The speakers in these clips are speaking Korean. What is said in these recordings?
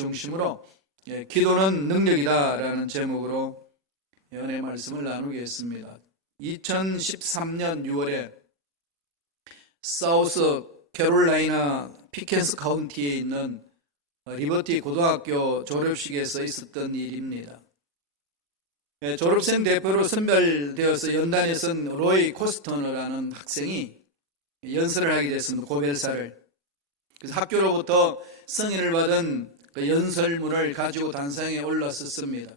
중심으로 기도는 능력이다라는 제목으로 은혜 말씀을 나누겠습니다. 2013년 6월에 사우스 캐롤라이나 피켄스 카운티에 있는 리버티 고등학교 졸업식에서 있었던 일입니다. 졸업생 대표로 선별되어서 연단에 선 로이 코스터너라는 학생이 연설을 하게 됐습니다. 고별사를. 그래서 학교로부터 승인을 받은 그 연설문을 가지고 단상에 올랐었습니다.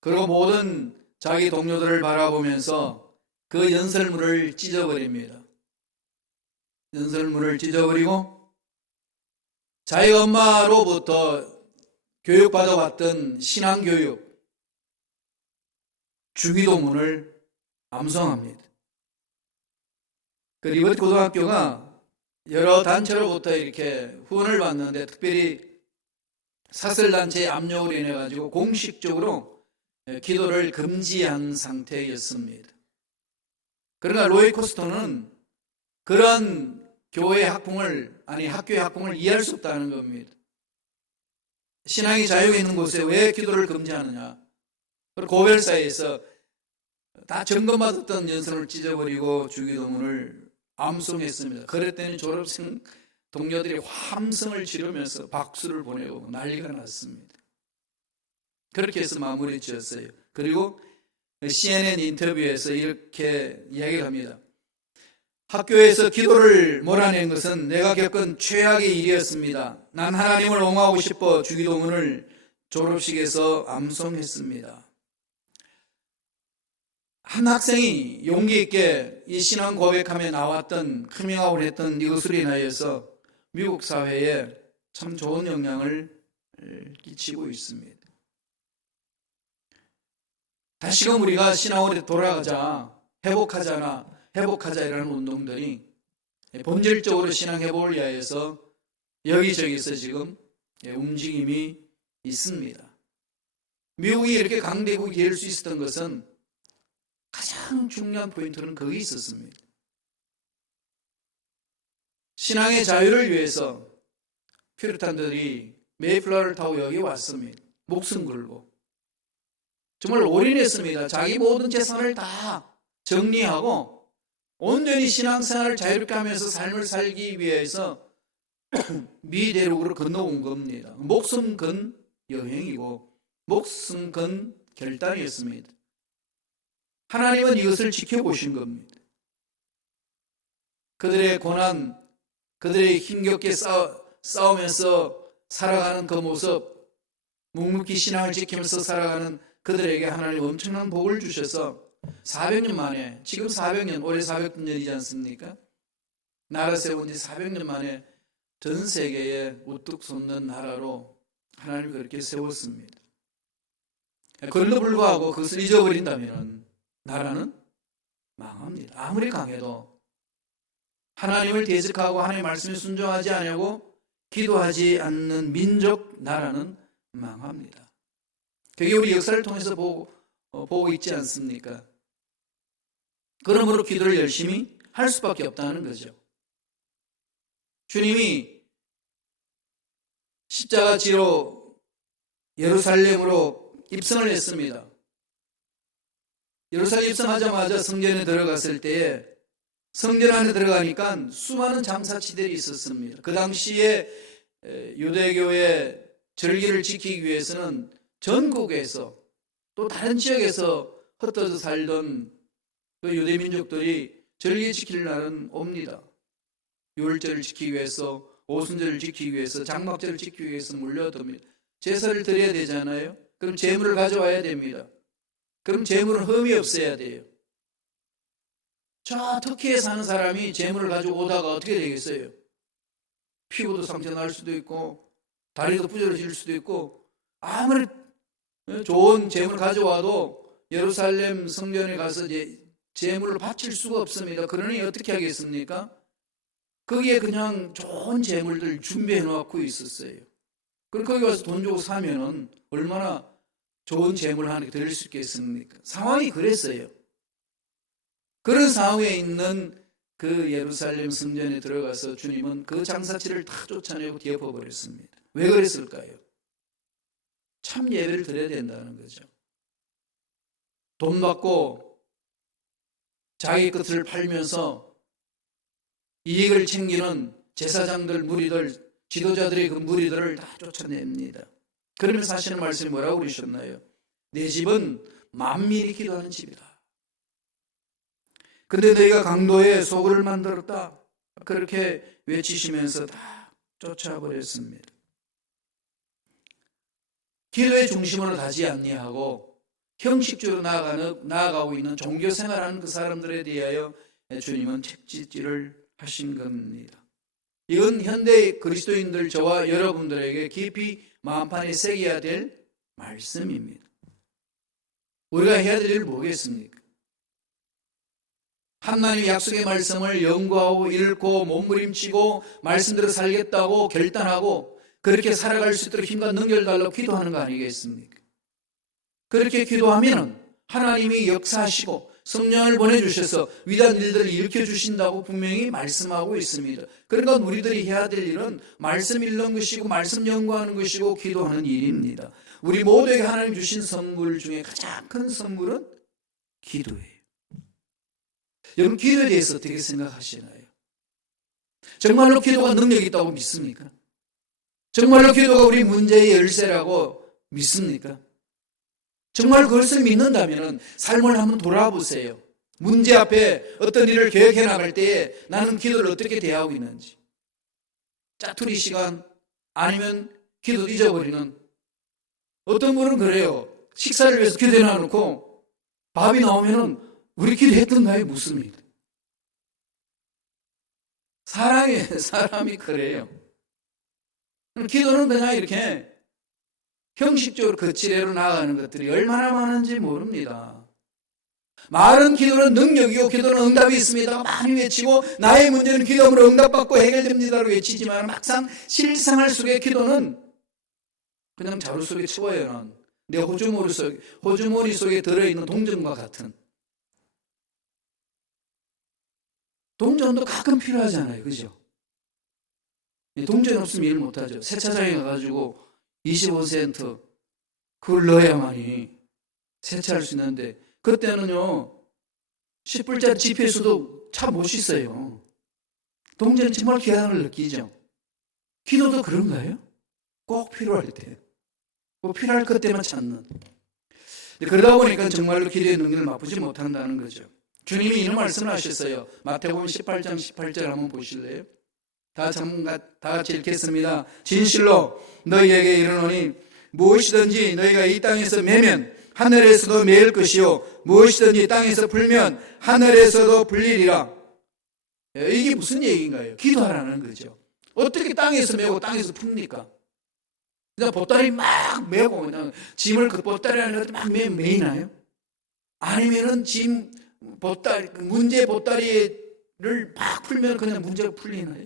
그리고 모든 자기 동료들을 바라보면서 그 연설문을 찢어버립니다. 연설문을 찢어버리고 자기 엄마로부터 교육받아왔던 신앙교육, 주기도문을 암송합니다. 그 리버티 고등학교가 여러 단체로부터 이렇게 후원을 받는데 특별히 사설단체의 압력으로 인해 가지고 공식적으로 기도를 금지한 상태였습니다. 그러나 로이 코스터는 그런 교회 학풍을, 학교의 학풍을 이해할 수 없다는 겁니다. 신앙의 자유가 있는 곳에 왜 기도를 금지하느냐. 그리고 고별사에서 다 점검받았던 연설을 찢어버리고 주기도문을 암송했습니다. 그랬더니 졸업생 동료들이 함성을 지르면서 박수를 보내고 난리가 났습니다. 그렇게 해서 마무리 지었어요. 그리고 CNN 인터뷰에서 이렇게 이야기를 합니다. 학교에서 기도를 몰아낸 것은 내가 겪은 최악의 일이었습니다. 난 하나님을 옹호하고 싶어 주기도문을 졸업식에서 암송했습니다. 한 학생이 용기 있게 이 신앙 고백함에 나왔던 커밍아웃을 했던 이것으로 인하여서 미국 사회에 참 좋은 영향을 끼치고 있습니다. 다시금 우리가 신앙으로 돌아가자, 회복하자 이라는 운동들이 본질적으로 신앙 회복을 위하여서 여기저기서 지금 움직임이 있습니다. 미국이 이렇게 강대국이 될 수 있었던 것은 가장 중요한 포인트는 거기 있었습니다. 신앙의 자유를 위해서 퓨리탄들이 메이플라워를 타고 여기 왔습니다. 목숨 걸고 정말 올인했습니다. 자기 모든 재산을 다 정리하고 온전히 신앙생활을 자유롭게 하면서 삶을 살기 위해서 미대륙으로 건너온 겁니다. 목숨 건 여행이고 목숨 건 결단이었습니다. 하나님은 이것을 지켜보신 겁니다. 그들의 고난, 그들의 힘겹게 싸우면서 살아가는 그 모습, 묵묵히 신앙을 지키면서 살아가는 그들에게 하나님 엄청난 복을 주셔서 400년 만에, 지금 400년, 올해 400년이지 않습니까? 나라 세운 지 400년 만에 전 세계에 우뚝 솟는 나라로 하나님이 그렇게 세웠습니다. 그럼에도 불구하고 그것을 잊어버린다면 나라는 망합니다. 아무리 강해도 하나님을 대적하고 하나님의 말씀에 순종하지 않고 기도하지 않는 민족, 나라는 망합니다. 그게 우리 역사를 통해서 보고 있지 않습니까? 그러므로 기도를 열심히 할 수밖에 없다는 거죠. 주님이 십자가 지로 예루살렘으로 입성을 했습니다. 예루살렘 입성하자마자 성전에 들어갔을 때에 성전 안에 들어가니까 수많은 장사치들이 있었습니다. 그 당시에 유대교의 절기를 지키기 위해서는 전국에서 또 다른 지역에서 흩어져 살던 그 유대 민족들이 절기 지킬 날은 옵니다. 유월절을 지키기 위해서, 오순절을 지키기 위해서, 장막절을 지키기 위해서 몰려듭니다. 제사를 드려야 되잖아요. 그럼 제물을 가져와야 됩니다. 그럼 제물은 흠이 없어야 돼요. 저 터키에 사는 사람이 제물을 가지고 오다가 어떻게 되겠어요? 피부도 상처 날 수도 있고 다리도 부러질 수도 있고 아무리 좋은 제물을 가져와도 예루살렘 성전에 가서 제물을 바칠 수가 없습니다. 그러니 어떻게 하겠습니까? 거기에 그냥 좋은 제물들 준비해 놓고 있었어요. 그럼 거기 가서 돈 주고 사면은 얼마나 좋은 제물을 하나 드릴 수 있겠습니까? 상황이 그랬어요. 그런 상황에 있는 그 예루살렘 성전에 들어가서 주님은 그 장사치를 다 쫓아내고 뒤엎어 버렸습니다. 왜 그랬을까요? 참 예배를 드려야 된다는 거죠. 돈 받고 자기 것을 팔면서 이익을 챙기는 제사장들, 무리들, 지도자들의 그 무리들을 다 쫓아냅니다. 그러면서 하시는 말씀이 뭐라고 그러셨나요? 내 집은 만민이 기도하는 집이다. 근데 너희가 강도에 소굴을 만들었다. 그렇게 외치시면서 다 쫓아버렸습니다. 기도의 중심으로 다지 아니하고 형식적으로 나아가고 있는 종교 생활하는 그 사람들에 대하여 주님은 책짓질을 하신 겁니다. 이건 현대 그리스도인들 저와 여러분들에게 깊이 마음판에 새겨야 될 말씀입니다. 우리가 해야 될 일 뭐겠습니까? 하나님의 약속의 말씀을 연구하고 읽고 몸부림치고 말씀대로 살겠다고 결단하고 그렇게 살아갈 수 있도록 힘과 능력을 달라고 기도하는 거 아니겠습니까? 그렇게 기도하면 하나님이 역사하시고 성령을 보내주셔서 위대한 일들을 일으켜 주신다고 분명히 말씀하고 있습니다. 그러니까 우리들이 해야 될 일은 말씀 읽는 것이고 말씀 연구하는 것이고 기도하는 일입니다. 우리 모두에게 하나님 주신 선물 중에 가장 큰 선물은 기도예요. 여러분, 기도에 대해서 어떻게 생각하시나요? 정말로 기도가 능력이 있다고 믿습니까? 정말로 기도가 우리 문제의 열쇠라고 믿습니까? 정말 그것을 믿는다면 삶을 한번 돌아보세요. 문제 앞에 어떤 일을 계획해 나갈 때에 나는 기도를 어떻게 대하고 있는지. 짜투리 시간 아니면 기도 잊어버리는. 어떤 분은 그래요. 식사를 위해서 기도해 놔놓고 밥이 나오면은 우리 기도했던가요? 묻습니다. 사람이 그래요. 기도는 그냥 이렇게 형식적으로 거칠애로 나아가는 것들이 얼마나 많은지 모릅니다. 말은 기도는 능력이고 기도는 응답이 있습니다. 많이 외치고 나의 문제는 기도함으로 응답받고 해결됩니다라고 외치지만 막상 실생활 속의 기도는 그냥 자루 속에 치워여놓은 내 호주머니 속에 들어있는 동전과 같은. 동전도 가끔 필요하잖아요. 그죠? 동전 없으면 일 못하죠. 세차장에 가가지고 25센트 그걸 넣어야만이 세차할 수 있는데 그때는요 10불짜리 지폐수도 참 못 씻어요. 동전은 정말 귀함을 느끼죠. 기도도 그런가요? 꼭 필요할 때, 꼭 필요할 것 때만 찾는. 그러다 보니까 정말로 기도의 능력을 맛보지 못한다는 거죠. 주님이 이런 말씀을 하셨어요. 마태복음 18장 18절 한번 보실래요? 다 같이 읽겠습니다. 진실로 너희에게 이르노니 무엇이든지 너희가 이 땅에서 매면 하늘에서도 매일 것이요 무엇이든지 땅에서 풀면 하늘에서도 풀리리라. 이게 무슨 얘기인가요? 기도하라는 거죠. 어떻게 땅에서 매고 땅에서 풉니까? 그냥 보따리 막 메고 그냥 짐을 그 보따리 안에 막 메이나요? 아니면은 짐 보따리 문제 보따리를 막 풀면 그냥 문제가 풀리나요?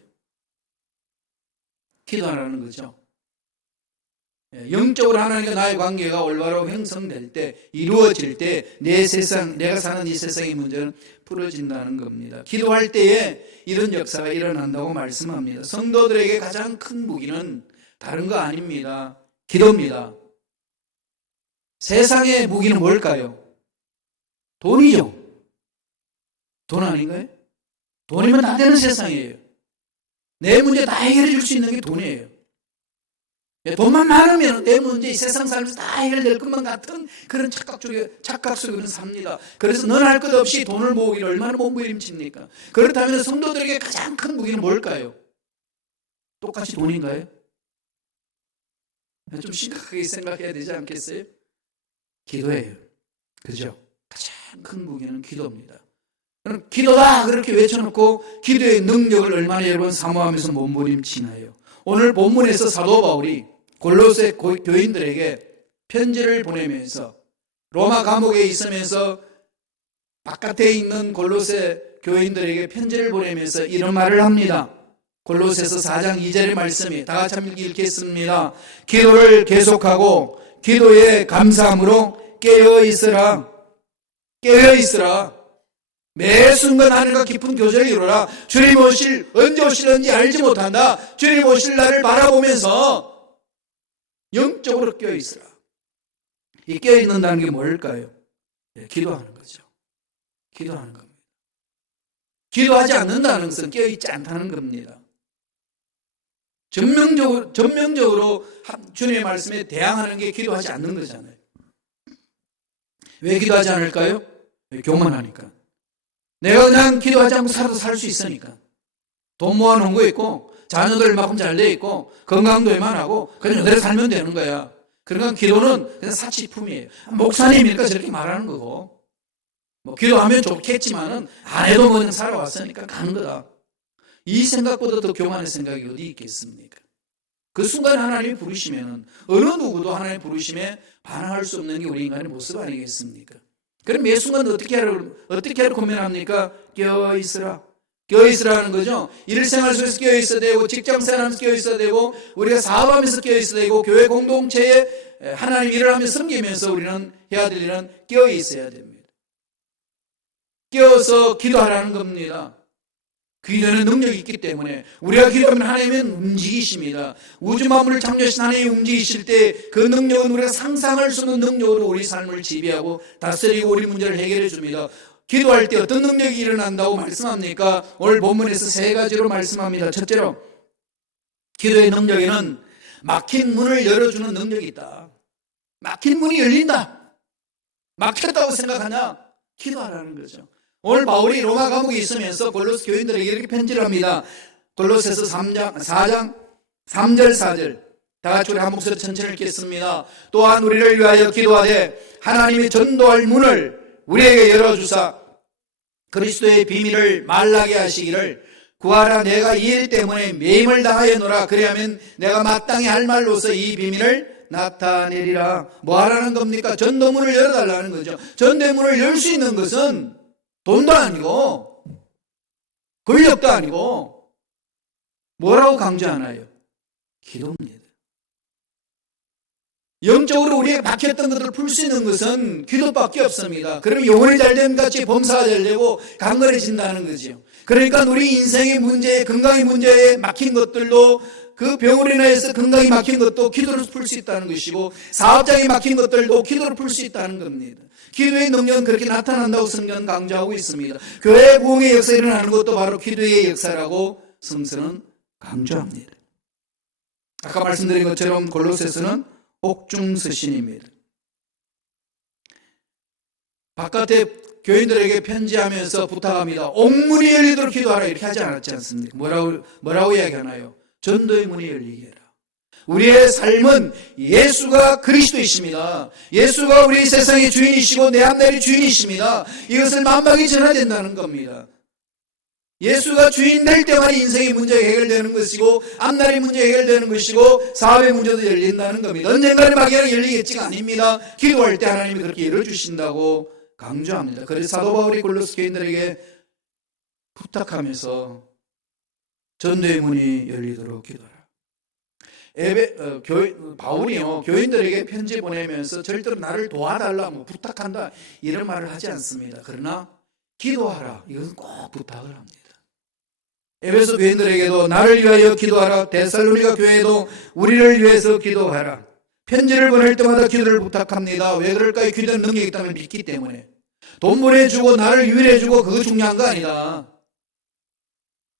기도하라는 거죠. 영적으로 하나님과 나의 관계가 올바로 형성될 때, 이루어질 때 내 세상, 내가 사는 이 세상의 문제는 풀어진다는 겁니다. 기도할 때에 이런 역사가 일어난다고 말씀합니다. 성도들에게 가장 큰 무기는 다른 거 아닙니다. 기도입니다. 세상의 무기는 뭘까요? 돈이죠. 돈 아닌가요? 돈이면 다 되는 세상이에요. 내 문제 다 해결해 줄 수 있는 게 돈이에요. 돈만 많으면 내 문제 이 세상 살면서 다 해결될 것만 같은 그런 착각 속에 삽니다. 그래서 넌 할 것 없이 돈을 모으기를 얼마나 몸부림칩니까? 그렇다면 성도들에게 가장 큰 무기는 뭘까요? 똑같이 돈인가요? 좀 심각하게 생각해야 되지 않겠어요? 기도예요. 그죠? 가장 큰 무기는 기도입니다. 기도다 그렇게 외쳐놓고 기도의 능력을 얼마나 여러분 사모하면서 몸부림치나요? 오늘 본문에서 사도 바울이 골로새 교인들에게 편지를 보내면서 로마 감옥에 있으면서 바깥에 있는 골로새 교인들에게 편지를 보내면서 이런 말을 합니다. 골로새서 4장 2절의 말씀이 다 같이 한번 읽겠습니다. 기도를 계속하고 기도에 감사함으로 깨어있으라. 깨어있으라. 매 순간 하늘과 깊은 교제를 이루라. 주님 언제 오실는지 알지 못한다. 주님 오실 날을 바라보면서 영적으로 깨어있으라. 이 깨어있는다는 게 뭘까요? 기도하는 거죠. 기도하는 겁니다. 기도하지 않는다는 것은 깨어있지 않다는 겁니다. 전명적으로 주님의 말씀에 대항하는 게 기도하지 않는 거잖아요. 왜 기도하지 않을까요? 교만하니까. 내가 그냥 기도하지 않고 살아도 살 수 있으니까. 돈 모아놓은 거 있고, 자녀들 만큼 잘 돼 있고, 건강도 이만하고, 그냥 이대로 살면 되는 거야. 그러니까 기도는 그냥 사치품이에요. 목사님이니까 저렇게 말하는 거고, 뭐 기도하면 좋겠지만은 안 해도 뭐 그냥 살아왔으니까 가는 거다. 이 생각보다 더 교만한 생각이 어디 있겠습니까? 그 순간 하나님이 부르시면은 어느 누구도 하나님 부르심에 반항할 수 없는 게 우리 인간의 모습 아니겠습니까? 그럼 매 순간 어떻게 하려 고민합니까? 깨어있으라. 깨어있으라는 거죠. 일생활 속에서 깨어있어야 되고, 직장생활하면서 깨어있어야 되고, 우리가 사업하면서 깨어있어야 되고, 교회 공동체에 하나님 일을 하면서 섬기면서 우리는 해야 될 일은 깨어있어야 됩니다. 깨어서 기도하라는 겁니다. 기도는 능력이 있기 때문에 우리가 기도하면 하나님은 움직이십니다. 우주 만물을 창조하신 하나님이 움직이실 때 그 능력은 우리가 상상할 수 없는 능력으로 우리 삶을 지배하고 다스리고 우리 문제를 해결해 줍니다. 기도할 때 어떤 능력이 일어난다고 말씀합니까? 오늘 본문에서 세 가지로 말씀합니다. 첫째로, 기도의 능력에는 막힌 문을 열어주는 능력이 있다. 막힌 문이 열린다. 막혔다고 생각하냐? 기도하라는 거죠. 오늘 바울이 로마 감옥에 있으면서 골로새 교인들에게 이렇게 편지를 합니다. 골로새서 4장 3절 4절 다 같이 우리 한 목소리 천천히 읽겠습니다. 또한 우리를 위하여 기도하되 하나님이 전도할 문을 우리에게 열어주사 그리스도의 비밀을 말하게 하시기를 구하라. 내가 이 일 때문에 매임을 당하였노라. 그리하면 내가 마땅히 할 말로서 이 비밀을 나타내리라. 뭐 하라는 겁니까? 전도문을 열어달라는 거죠. 전도문을 열 수 있는 것은 돈도 아니고 권력도 아니고 뭐라고 강조하나요? 기도입니다. 영적으로 우리가 박혔던 것들을 풀 수 있는 것은 기도밖에 없습니다. 그러면 영혼이 잘됨 같이 범사가 잘되고 강건해진다는 거죠. 그러니까 우리 인생의 문제, 건강의 문제에 막힌 것들도 그 병으로 인해서 건강이 막힌 것도 기도로 풀 수 있다는 것이고 사업장이 막힌 것들도 기도로 풀 수 있다는 겁니다. 기도의 능력은 그렇게 나타난다고 성경은 강조하고 있습니다. 교회 부흥의 역사가 일어나는 것도 바로 기도의 역사라고 성서는 강조합니다. 아까 말씀드린 것처럼 골로새서는 옥중서신입니다. 바깥에 교인들에게 편지하면서 부탁합니다. 옥문이 열리도록 기도하라 이렇게 하지 않았지 않습니까? 뭐라고 이야기하나요? 전도의 문이 열리게 해라. 우리의 삶은 예수가 그리스도이십니다. 예수가 우리 세상의 주인이시고 내 앞날의 주인이십니다. 이것을 만방에 전해야 된다는 겁니다. 예수가 주인 될 때만 인생의 문제가 해결되는 것이고 앞날의 문제가 해결되는 것이고 사업의 문제도 열린다는 겁니다. 언젠가는 막연하게 열리겠지가 아닙니다. 기도할 때 하나님이 그렇게 열어주신다고 강조합니다. 그래서 사도 바울이 골로새 교인들에게 부탁하면서 전도의 문이 열리도록 기도하라. 바울이요 교인들에게 편지 보내면서 절대로 나를 도와달라 부탁한다 이런 말을 하지 않습니다. 그러나 기도하라 이것은 꼭 부탁을 합니다. 에베소 교인들에게도 나를 위하여 기도하라. 데살로니가 교회도 우리를 위해서 기도하라. 편지를 보낼 때마다 기도를 부탁합니다. 왜 그럴까요? 기도는 능력이 있다면 믿기 때문에. 돈 보내주고 나를 유일해주고 그거 중요한 거 아니다.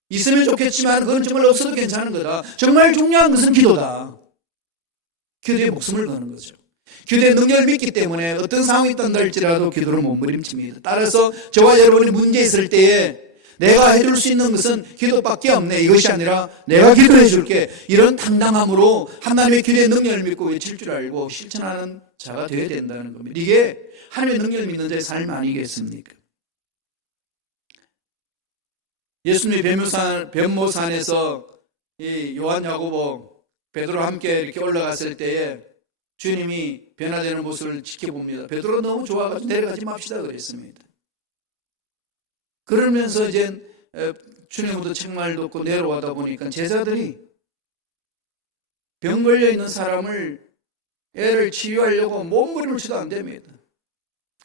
있으면 좋겠지만 그건 정말 없어도 괜찮은 거다. 정말 중요한 것은 기도다. 기도에 목숨을 거는 거죠. 기도의 능력을 믿기 때문에 어떤 상황이 있단다 할지라도 기도를 몸부림칩니다. 따라서 저와 여러분이 문제 있을 때에 내가 해줄 수 있는 것은 기도밖에 없네. 이것이 아니라 내가 기도해 줄게. 이런 당당함으로 하나님의 기도의 능력을 믿고 외칠 줄 알고 실천하는 자가 되어야 된다는 겁니다. 이게 하나님의 능력을 믿는 자의 삶 아니겠습니까? 예수님이 변모산에서 이 요한, 야고보, 베드로와 함께 이렇게 올라갔을 때에 주님이 변화되는 모습을 지켜봅니다. 베드로가 너무 좋아가지고 내려가지 맙시다 그랬습니다. 그러면서 이제 주님부터 책말도 없고 내려와다 보니까 제자들이 병 걸려 있는 사람을 애를 치유하려고 몸부림을 치도 안 됩니다.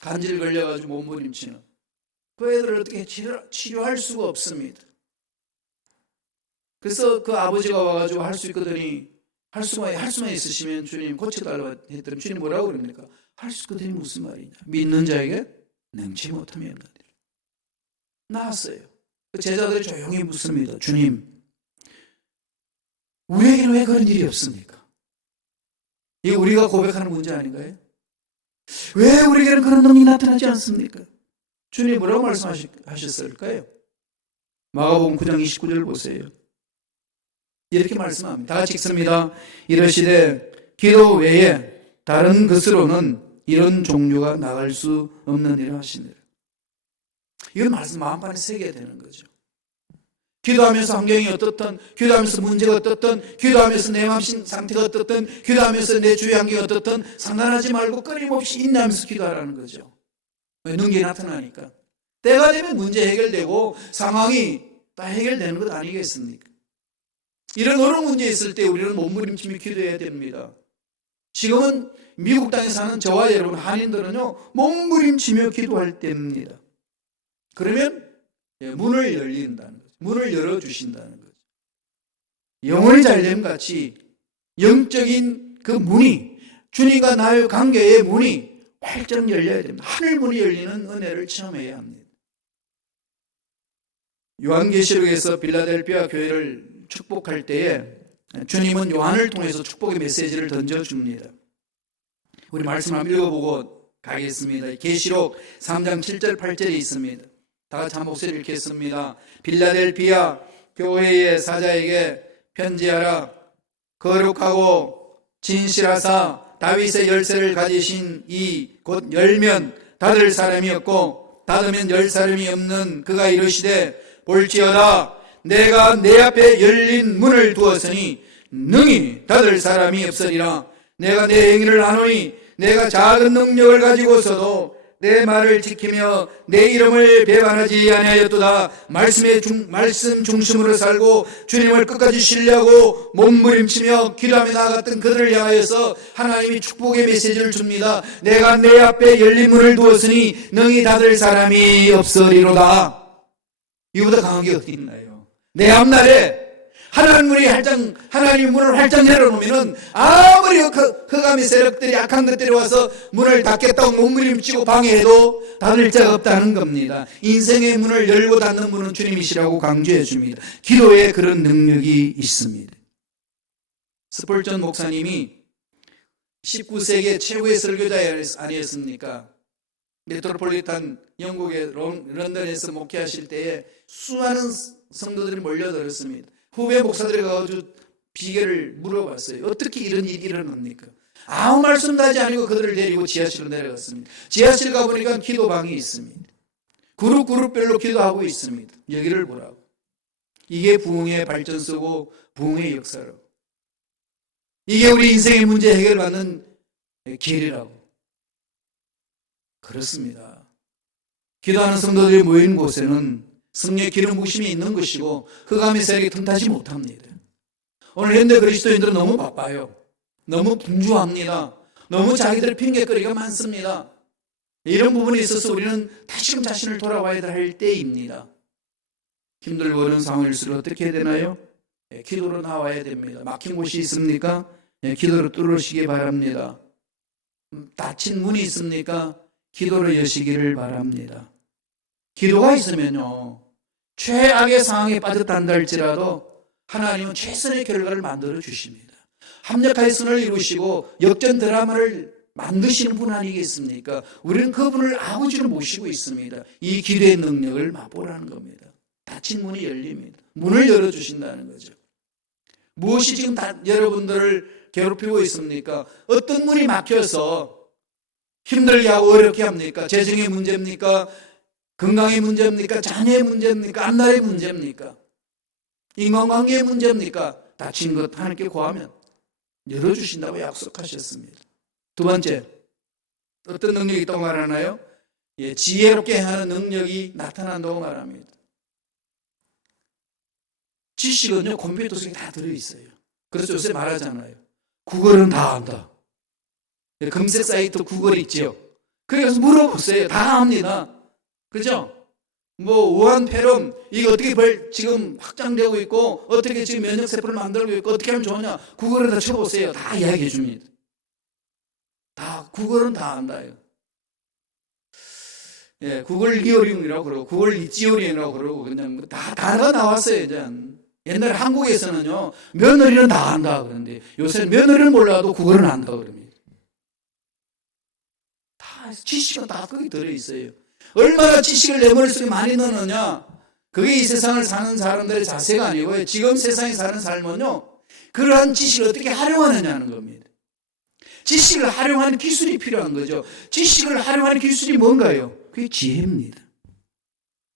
간질 걸려가지고 몸부림치는 그 애들을 어떻게 치료할 수가 없습니다. 그래서 그 아버지가 와가지고 할 수 있거든요. 할 수만 있으시면 주님 고쳐달라고 했더니 주님 뭐라고 그럽니까? 할 수 그들이 무슨 말이냐? 믿는 자에게 능치 못함이 없느니라. 나왔어요. 제자들이 조용히 묻습니다. 주님, 우리에게는 왜 그런 일이 없습니까? 이게 우리가 고백하는 문제 아닌가요? 왜 우리에게는 그런 능력이 나타나지 않습니까? 주님 뭐라고 말씀하셨을까요? 마가복음 9장 29절 보세요. 이렇게 말씀합니다. 다 같이 읽습니다. 이르시되 기도 외에 다른 것으로는 이런 종류가 나갈 수 없느니라 하시니라. 이건 말씀 마음판에 새겨야 되는 거죠. 기도하면서 환경이 어떻든, 기도하면서 문제가 어떻든, 기도하면서 내 마음 상태가 어떻든, 기도하면서 내 주위 환경이 어떻든 상관하지 말고 끊임없이 인내하면서 기도하라는 거죠. 능력이 나타나니까. 때가 되면 문제 해결되고 상황이 다 해결되는 것 아니겠습니까? 이런 어려운 문제 있을 때 우리는 몸부림치며 기도해야 됩니다. 지금은 미국 땅에 사는 저와 여러분 한인들은요, 몸부림치며 기도할 때입니다. 그러면 문을 열린다는 거죠. 문을 열어주신다는 거죠. 영혼이 잘됨 같이 영적인 그 문이, 주님과 나의 관계의 문이 활짝 열려야 됩니다. 하늘 문이 열리는 은혜를 체험해야 합니다. 요한계시록에서 빌라델피아 교회를 축복할 때에 주님은 요한을 통해서 축복의 메시지를 던져줍니다. 우리 말씀을 한번 읽어보고 가겠습니다. 계시록 3장 7절 8절에 있습니다. 다 같이 한 목소리 읽겠습니다. 빌라델피아 교회의 사자에게 편지하라. 거룩하고 진실하사 다윗의 열쇠를 가지신 이 곧 열면 닫을 사람이 없고 닫으면 열 사람이 없는 그가 이르시되 볼지어다 내가 내 앞에 열린 문을 두었으니 능히 닫을 사람이 없으리라. 내가 내 행위를 아노니 내가 작은 능력을 가지고서도 내 말을 지키며 내 이름을 배반하지 아니하였도다. 말씀 중심으로 살고 주님을 끝까지 신뢰하고 몸부림치며 기도하며 나아갔던 그들을 향하여서 하나님이 축복의 메시지를 줍니다. 내가 내 앞에 열린 문을 두었으니 능히 닫을 사람이 없으리로다. 이보다 강한 게 어디 있나요? 내 앞날에 하나님 문을 활짝 열어놓으면 아무리 흑암의 세력들이 악한 것들이 와서 문을 닫겠다고 몸부림치고 방해해도 닫을 자가 없다는 겁니다. 인생의 문을 열고 닫는 분은 주님이시라고 강조해 줍니다. 기도에 그런 능력이 있습니다. 스펄전 목사님이 19세기 최고의 설교자 아니었습니까? 메트로폴리탄 영국의 런던에서 목회하실 때에 수많은 성도들이 몰려들었습니다. 후배 목사들이 가가지고 비결을 물어봤어요. 어떻게 이런 일이 일어납니까? 아무 말씀도 하지 않고 그들을 데리고 지하실로 내려갔습니다. 지하실 가보니까 기도방이 있습니다. 그룹별로 기도하고 있습니다. 여기를 보라고. 이게 부흥의 발전소고 부흥의 역사라고. 이게 우리 인생의 문제 해결받는 길이라고. 그렇습니다. 기도하는 성도들이 모인 곳에는 성령의 기름 부으심이 있는 것이고 흑암의 세력이 틈타지 못합니다. 오늘 현대 그리스도인들은 너무 바빠요. 너무 분주합니다. 너무 자기들의 핑계거리가 많습니다. 이런 부분에 있어서 우리는 다시금 자신을 돌아봐야 할 때입니다. 힘들고 어려운 상황일수록 어떻게 해야 되나요? 기도로 나와야 됩니다. 막힌 곳이 있습니까? 기도로 뚫으시기 바랍니다. 닫힌 문이 있습니까? 기도로 여시기를 바랍니다. 기도가 있으면요, 최악의 상황에 빠졌단다 할지라도 하나님은 최선의 결과를 만들어 주십니다. 합력하여 선을 이루시고 역전 드라마를 만드시는 분 아니겠습니까? 우리는 그분을 아버지로 모시고 있습니다. 이 기도의 능력을 맛보라는 겁니다. 닫힌 문이 열립니다. 문을 열어주신다는 거죠. 무엇이 지금 여러분들을 괴롭히고 있습니까? 어떤 문이 막혀서 힘들게 하고 어렵게 합니까? 재정의 문제입니까? 건강의 문제입니까? 자녀의 문제입니까? 앞날의 문제입니까? 인간관계의 문제입니까? 닫힌 것 하나님께 구하면 열어주신다고 약속하셨습니다. 두 번째, 어떤 능력이 있다고 말하나요? 지혜롭게 하는 능력이 나타난다고 말합니다. 지식은요, 컴퓨터 속에 다 들어있어요. 그래서 요새 말하잖아요. 구글은 다 안다. 검색 사이트 구글 있지요. 그래서 물어보세요. 다 압니다. 그죠? 우한 폐렴, 이게 어떻게 지금 확장되고 있고, 어떻게 지금 면역세포를 만들고 있고, 어떻게 하면 좋으냐? 구글에다 쳐보세요. 다 이야기해 줍니다. 다 국어는 다 안다. 예, 국어를 리어링이라고 그러고, 국어를 리지어링이라고 그러고, 그냥 다 단어가 나왔어요, 이제. 옛날에 한국에서는요, 며느리는 다 안다 그러는데, 요새는 며느리는 몰라도 국어는 안다 그럽니다. 다, 지식은 다 거기 들어있어요. 얼마나 지식을 내 머릿속에 많이 넣느냐, 그게 이 세상을 사는 사람들의 자세가 아니고요. 지금 세상에 사는 삶은요, 그러한 지식을 어떻게 활용하느냐는 겁니다. 지식을 활용하는 기술이 필요한 거죠. 지식을 활용하는 기술이 뭔가요? 그게 지혜입니다.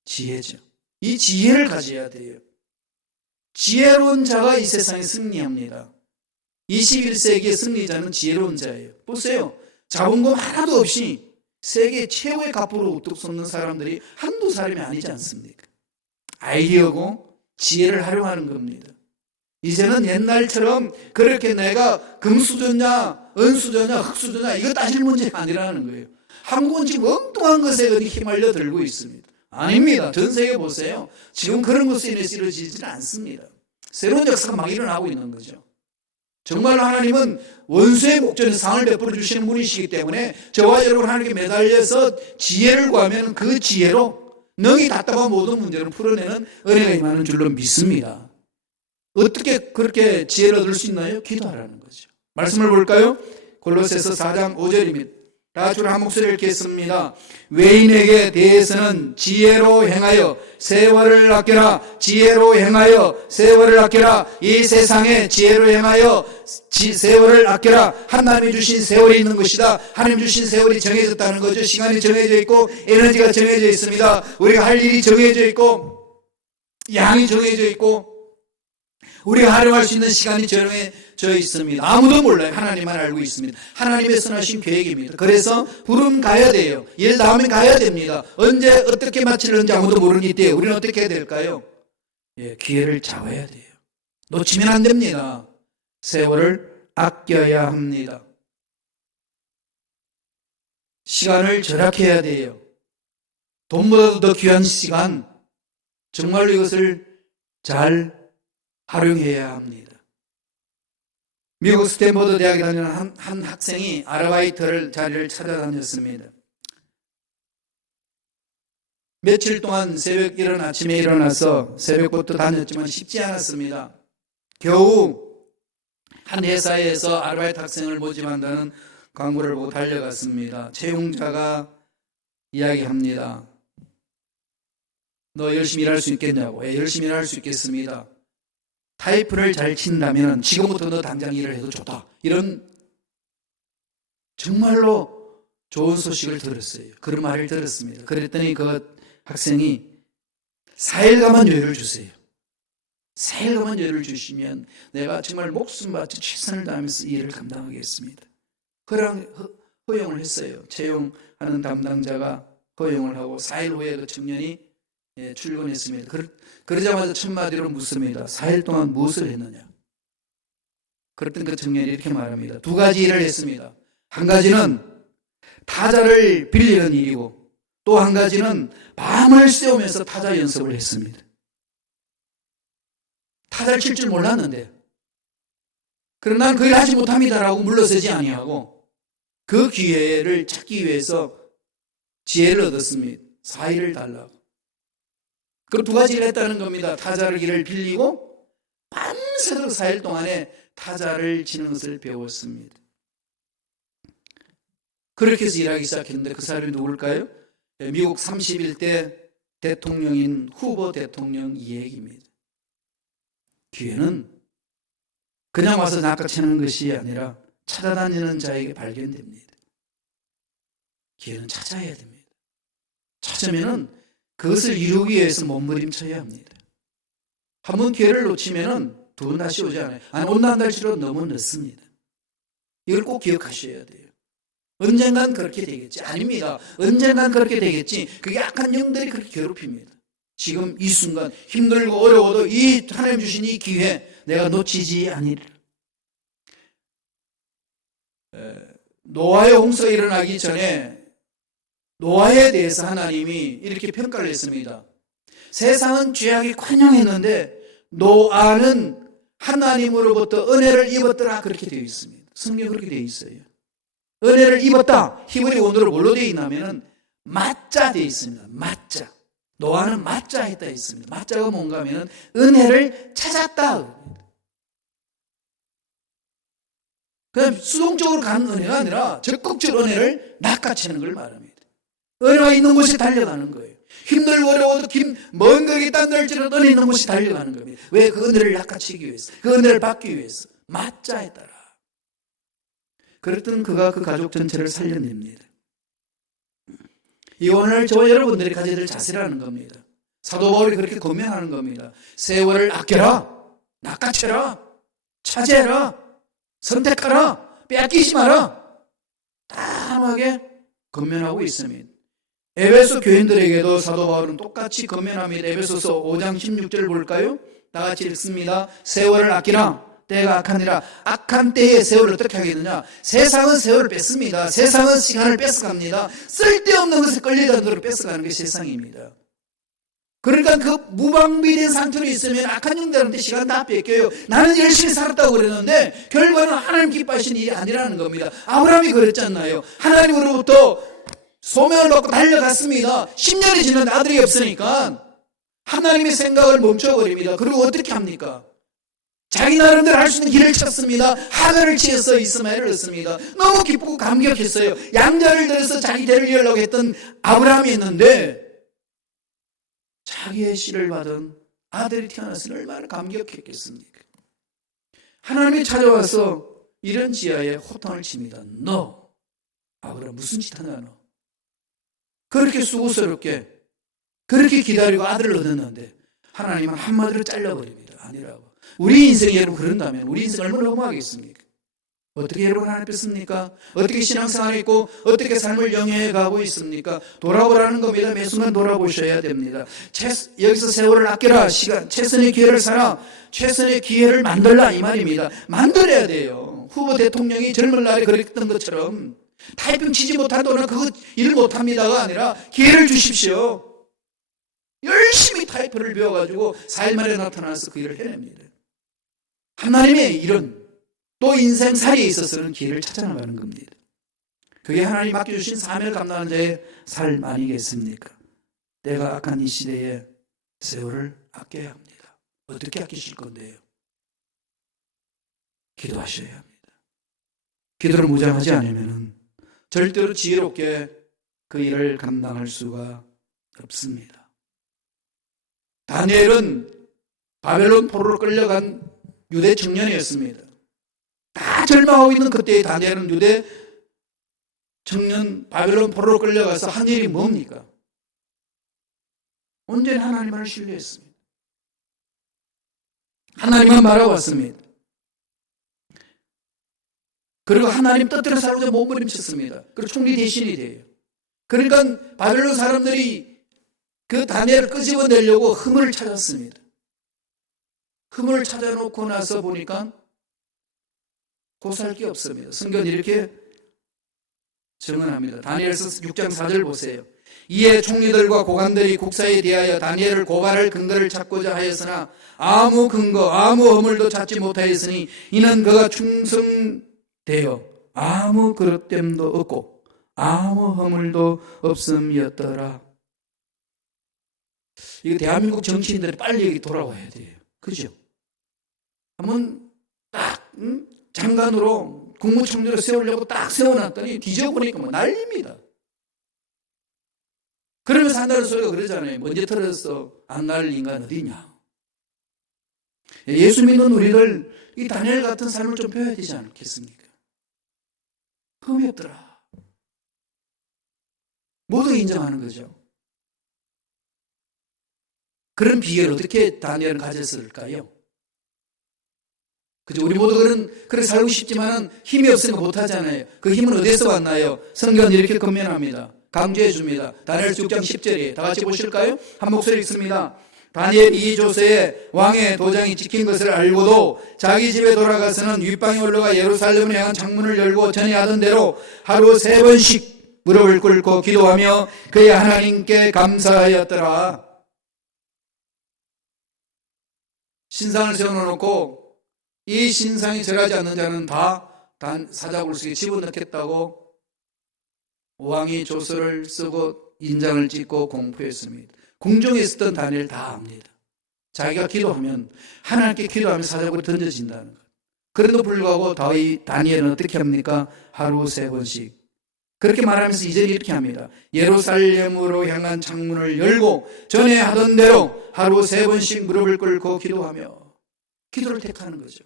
지혜죠. 이 지혜를 가져야 돼요. 지혜로운 자가 이 세상에 승리합니다. 21세기의 승리자는 지혜로운 자예요. 보세요. 자본금 하나도 없이 세계 최고의 갑부로 우뚝 솟는 사람들이 한두 사람이 아니지 않습니까? 아이디어고 지혜를 활용하는 겁니다. 이제는 옛날처럼 그렇게 내가 금수저냐 은수저냐 흙수저냐 이거 따질 문제가 아니라는 거예요. 한국은 지금 엉뚱한 것에 휘말려 들고 있습니다. 아닙니다. 전 세계 보세요. 지금 그런 것으로 인해서 이루어지지는 않습니다. 새로운 역사가 막 일어나고 있는 거죠. 정말 하나님은 원수의 목전에 상을 베풀어 주시는 분이시기 때문에 저와 여러분 하나님께 매달려서 지혜를 구하면 그 지혜로 능히 답답한 모든 문제를 풀어내는 은혜가 임하는 줄로 믿습니다. 어떻게 그렇게 지혜를 얻을 수 있나요? 기도하라는 거죠. 말씀을 볼까요? 골로새서 4장 5절입니다. 다 같이 한 목소리를 읽겠습니다. 외인에게 대해서는 지혜로 행하여 세월을 아껴라. 지혜로 행하여 세월을 아껴라. 이 세상에 지혜로 행하여 세월을 아껴라. 하나님이 주신 세월이 있는 것이다. 하나님 주신 세월이 정해졌다는 거죠. 시간이 정해져 있고 에너지가 정해져 있습니다. 우리가 할 일이 정해져 있고 양이 정해져 있고 우리가 활용할 수 있는 시간이 정해져 있습니다. 아무도 몰라요. 하나님만 알고 있습니다. 하나님의 선하신 계획입니다. 그래서 부름 가야 돼요. 일 다음에 가야 됩니다. 언제 어떻게 마치는지 아무도 모르기 때문에 우리는 어떻게 해야 될까요? 예, 기회를 잡아야 돼요. 놓치면 안 됩니다. 세월을 아껴야 합니다. 시간을 절약해야 돼요. 돈보다도 더 귀한 시간, 정말로 이것을 잘 활용해야 합니다. 미국 스탠퍼드 대학에 다니는 한 학생이 아르바이트 자리를 찾아다녔습니다. 며칠 동안 아침에 일어나서 새벽부터 다녔지만 쉽지 않았습니다. 겨우 한 회사에서 아르바이트 학생을 모집한다는 광고를 보고 달려갔습니다. 채용자가 이야기합니다. 너 열심히 일할 수 있겠냐고. 예, 열심히 일할 수 있겠습니다. 타이프를 잘 친다면 지금부터 너 당장 일을 해도 좋다. 이런 정말로 좋은 소식을 들었어요. 그런 말을 들었습니다. 그랬더니 그 학생이 4일간만 여유를 주세요. 4일간만 여유를 주시면 내가 정말 목숨 바쳐 최선을 다하면서 이 일을 감당하겠습니다. 허용을 했어요. 채용하는 담당자가 허용을 하고 4일 후에 그 청년이 출근했습니다. 그러자마자 첫마디로 묻습니다. 4일 동안 무엇을 했느냐? 그랬더니 그 청년이 이렇게 말합니다. 2가지 일을 했습니다. 한 가지는 타자를 빌리는 일이고 또 한 가지는 밤을 새우면서 타자 연습을 했습니다. 타자를 칠 줄 몰랐는데 그러나 난 그 일 하지 못합니다라고 물러서지 아니하고 그 기회를 찾기 위해서 지혜를 얻었습니다. 4일을 달라고. 그럼 2가지를 했다는 겁니다. 타자를 길을 빌리고 밤새도록 4일 동안에 타자를 치는 것을 배웠습니다. 그렇게 해서 일하기 시작했는데 그 사람이 누굴까요? 미국 31대 대통령인 후보 대통령 이야기입니다. 기회는 그냥 와서 낚아채는 것이 아니라 찾아다니는 자에게 발견됩니다. 기회는 찾아야 됩니다. 찾으면은 그것을 이루기 위해서 몸부림쳐야 합니다. 한 번 기회를 놓치면은 2번 다시 오지 않아요. 온난달치로 너무 늦습니다. 이걸 꼭 기억하셔야 돼요. 언젠간 그렇게 되겠지. 아닙니다. 언젠간 그렇게 되겠지. 그 약한 영들이 그렇게 괴롭힙니다. 지금 이 순간 힘들고 어려워도 이 하나님 주신 이 기회 내가 놓치지 아니리라. 노아의 홍수가 일어나기 전에 노아에 대해서 하나님이 이렇게 평가를 했습니다. 세상은 죄악이 관영했는데 노아는 하나님으로부터 은혜를 입었더라 그렇게 되어 있습니다. 성경에 그렇게 되어 있어요. 은혜를 입었다. 히브리 원어로 뭘로 되어 있냐면은 맞자 되어 있습니다. 맞자. 노아는 맞자 했다 했습니다. 맞자가 뭔가 하면은 은혜를 찾았다. 그냥 수동적으로 가는 은혜가 아니라 적극적으로 은혜를 낚아채는 걸 말합니다. 은혜가 있는 곳에 달려가는 거예요. 힘들고 어려워도 먼 거리 딴들지라도 은혜 있는 곳에 달려가는 겁니다. 왜? 그 은혜를 낚아채기 위해서, 그 은혜를 받기 위해서. 맞자에 따라. 그랬더니 그가 그 가족 전체를 살려냅니다. 이 오늘 저와 여러분들이 가져야 될 자세라는 겁니다. 사도 바울이 그렇게 권면하는 겁니다. 세월을 아껴라, 낚아채라, 차지해라, 선택하라, 빼앗기지 마라. 단호하게 권면하고 있습니다. 에베소 교인들에게도 사도 바울은 똑같이 권면합니다. 에베소서 5장 16절을 볼까요? 다 같이 읽습니다. 세월을 아끼라. 때가 악하니라. 악한 때에 세월을 어떻게 하겠느냐? 세상은 세월을 뺏습니다. 세상은 시간을 뺏어갑니다. 쓸데없는 것에 끌려다는 대로 뺏어가는 게 세상입니다. 그러니까 그 무방비된 상태로 있으면 악한 영들한테 시간 다 뺏겨요. 나는 열심히 살았다고 그랬는데 결과는 하나님 기뻐하시는 일이 아니라는 겁니다. 아브라함이 그랬잖아요. 하나님으로부터 소명을 받고 달려갔습니다. 10년이 지났는데 아들이 없으니까 하나님의 생각을 멈춰버립니다. 그리고 어떻게 합니까? 자기 나름대로 할 수 있는 길을 찾습니다. 하가를 취해서 이스마엘을 얻습니다. 너무 기쁘고 감격했어요. 양자를 들여서 자기 대를 이으려고 했던 아브라함이 있는데 자기의 씨를 받은 아들이 태어났으니 얼마나 감격했겠습니까? 하나님이 찾아와서 이런 지하에 호통을 칩니다. 너 아브라함 무슨 짓 하냐 너. 그렇게 수고스럽게 그렇게 기다리고 아들을 얻었는데 하나님은 한마디로 잘라버립니다. 아니라고. 우리 인생이 여러분 그런다면 우리 인생 얼마나 허무하겠습니까? 어떻게 여러분 하나님 뵙습니까? 어떻게 신앙생활을 했고 어떻게 삶을 영위해 가고 있습니까? 돌아보라는 겁니다. 매 순간 돌아보셔야 됩니다. 여기서 세월을 아껴라. 시간, 최선의 기회를 살아. 최선의 기회를 만들라 이 말입니다. 만들어야 돼요. 후보 대통령이 젊은 날에 그랬던 것처럼 타이핑 치지 못하거나 그거 일 못합니다가 아니라 기회를 주십시오. 열심히 타이프를 배워가지고 4일 만에 나타나서 그 일을 해냅니다. 하나님의 일은 또 인생살이에 있어서는 기회를 찾아나가는 겁니다. 그게 하나님 맡겨주신 사명을 감당하는 자의 삶 아니겠습니까? 때가 악한 이 시대에 세월을 아껴야 합니다. 어떻게 아끼실 건데요? 기도하셔야 합니다. 기도를 무장하지 않으면 절대로 지혜롭게 그 일을 감당할 수가 없습니다. 다니엘은 바벨론 포로로 끌려간 유대 청년이었습니다. 다 절망하고 있는 그때의 다니엘은 유대 청년 바벨론 포로로 끌려가서 한 일이 뭡니까? 온전히 하나님을 신뢰했습니다. 하나님만 바라봤습니다. 그리고 하나님 뜻대로 살고자 몸부림쳤습니다. 그리고 총리 대신이 돼요. 그러니까 바벨론 사람들이 그 다니엘을 끄집어내려고 흠을 찾았습니다. 흠을 찾아놓고 나서 보니까 고사할 게 없습니다. 성경은 이렇게 증언합니다. 다니엘서 6장 4절 보세요. 이에 총리들과 고관들이 국사에 대하여 다니엘을 고발할 근거를 찾고자 하였으나 아무 근거, 아무 허물도 찾지 못하였으니 이는 그가 충성되어 아무 그릇됨도 없고 아무 허물도 없음이었더라. 이거 대한민국 정치인들이 빨리 여기 돌아와야 돼요. 그죠? 한번 딱 장관으로 국무총리로 세우려고 딱 세워놨더니 뒤져보니까 뭐 난립니다. 그러면서 한다는 소리가 그러잖아요. 먼지 털어서 안 날 인간 어디냐. 예수 믿는 우리들 이 다니엘 같은 삶을 좀 배워야 되지 않겠습니까? 흠이 없더라. 모두 인정하는 거죠. 그런 비결을 어떻게 다니엘은 가졌을까요? 그죠? 우리 모두 그렇게 살고 싶지만은 힘이 없으니까 못하잖아요. 그 힘은 어디서 왔나요? 성경은 이렇게 권면합니다. 강조해 줍니다. 다니엘 6장 10절에 다 같이 보실까요? 한 목소리 읽습니다. 다니엘 이 조세에 왕의 도장이 찍힌 것을 알고도 자기 집에 돌아가서는 윗방에 올라가 예루살렘을 향한 창문을 열고 전에 하던 대로 하루 3번씩 무릎을 꿇고 기도하며 그의 하나님께 감사하였더라. 신상을 세워놓고 이 신상이 절하지 않는 자는 다 사자굴 속에 집어넣겠다고 왕이 조서를 쓰고 인장을 찍고 공포했습니다. 궁정에 있었던 다니엘 다 압니다. 자기가 기도하면 하나님께 기도하면 사자굴에 던져진다는 것. 그래도 불구하고 다니엘은 어떻게 합니까? 하루 3번씩 그렇게 말하면서 이제 이렇게 합니다. 예루살렘으로 향한 창문을 열고 전에 하던 대로 하루 3번씩 무릎을 꿇고 기도하며 기도를 택하는 거죠.